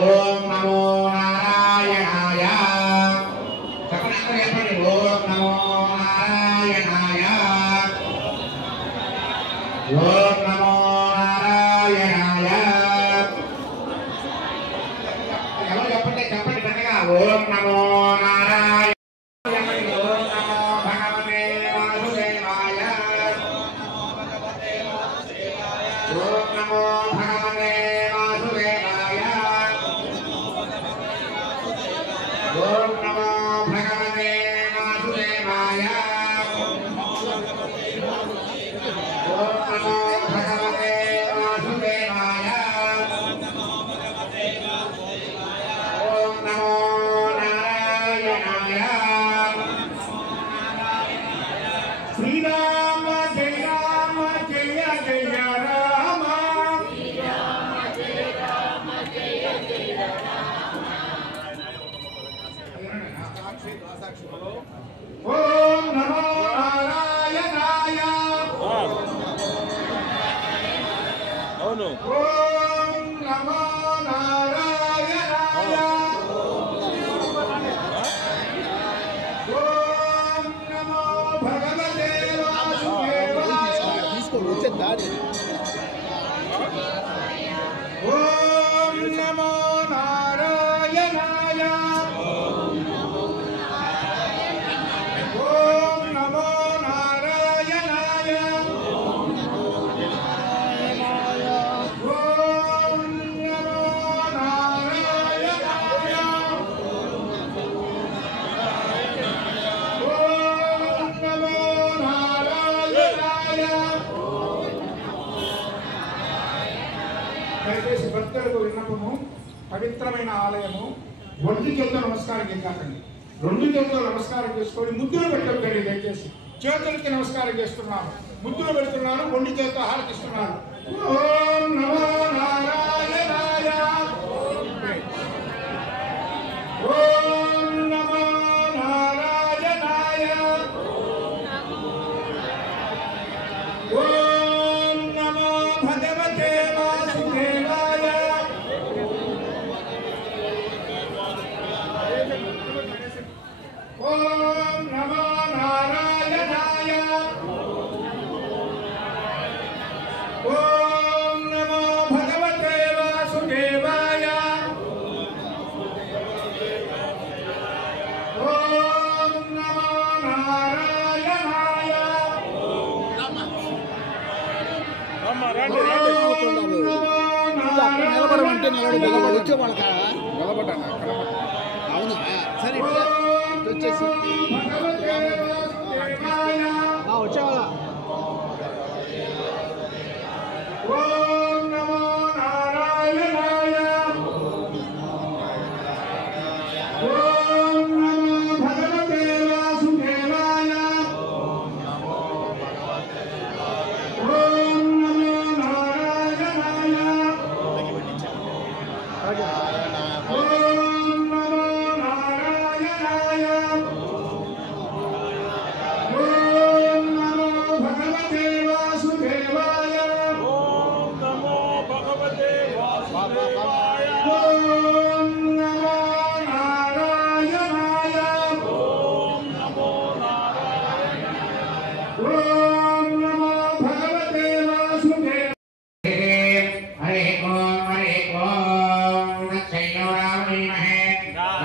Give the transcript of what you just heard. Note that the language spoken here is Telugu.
ओम नमो नारायणाय ओम नमो नारायणाय ओम नमो नारायणाय ओम नमो नारायण ओम नमो भगवते वासुदेवाय ओम नमो भगवते वासुदेवाय ओम नमो भगवते वासुदेवाय ओम नमो भगवते वासुदेवाय ओम नमो नारायणाय श्री राम जय जय राम ओम नमो नारायणाय అవును ओम नमो नारायणाय ओम नमो भगवते वासुदेवाय వచ్చే దారి ओम नमो नारायणाय ओम नमो नारायणाय ओम नमो नारायणाय ओम नमो नारायणाय దయచేసి భక్తులకు విన్నపము పవిత్రమైన ఆలయము ఒంటి చేతులతో నమస్కారం చేయాలండి రెండు చేతులతో నమస్కారం చేసుకొని ముద్దులు పెట్టొద్దండి దయచేసి చేతులకి నమస్కారం చేస్తున్నాను ముద్దులు పెడుతున్నాను ఒంటి చేతితో హారతిస్తున్నాను ఓం నమో నారాయణాయ ఓం నమో నారాయణాయ ఓం నమో భగవతే వాసుదేవాయ ఓం నమో నారాయణాయ ఓం నమో భగవతే వాసుదేవాయ ఓం నమో నారాయణాయ అమ్మ రండి రండి నిలబడమంటే నిలబడి వచ్చే వాళ్ళక నిలబడ్డాను అవునా సరే ఇట్లా వచ్చేసి వచ్చేవాళ్ళ ఓం నమో నారాయణాయ ఓం నమో భగవతే వాసుదేవాయ ఓం నమో నారాయణాయ ఓం నమో నారాయణాయ ఓం నమో భగవతే వాసుదేవాయ ఓం నమో భగవతే వాసుదేవాయ ఓం నమో నారాయణాయ ఓం నమో నారాయణ ఓం నమో భగవతే వాసుదేవాయ హరే ఓం నక్షత్రాయ విమహే రామ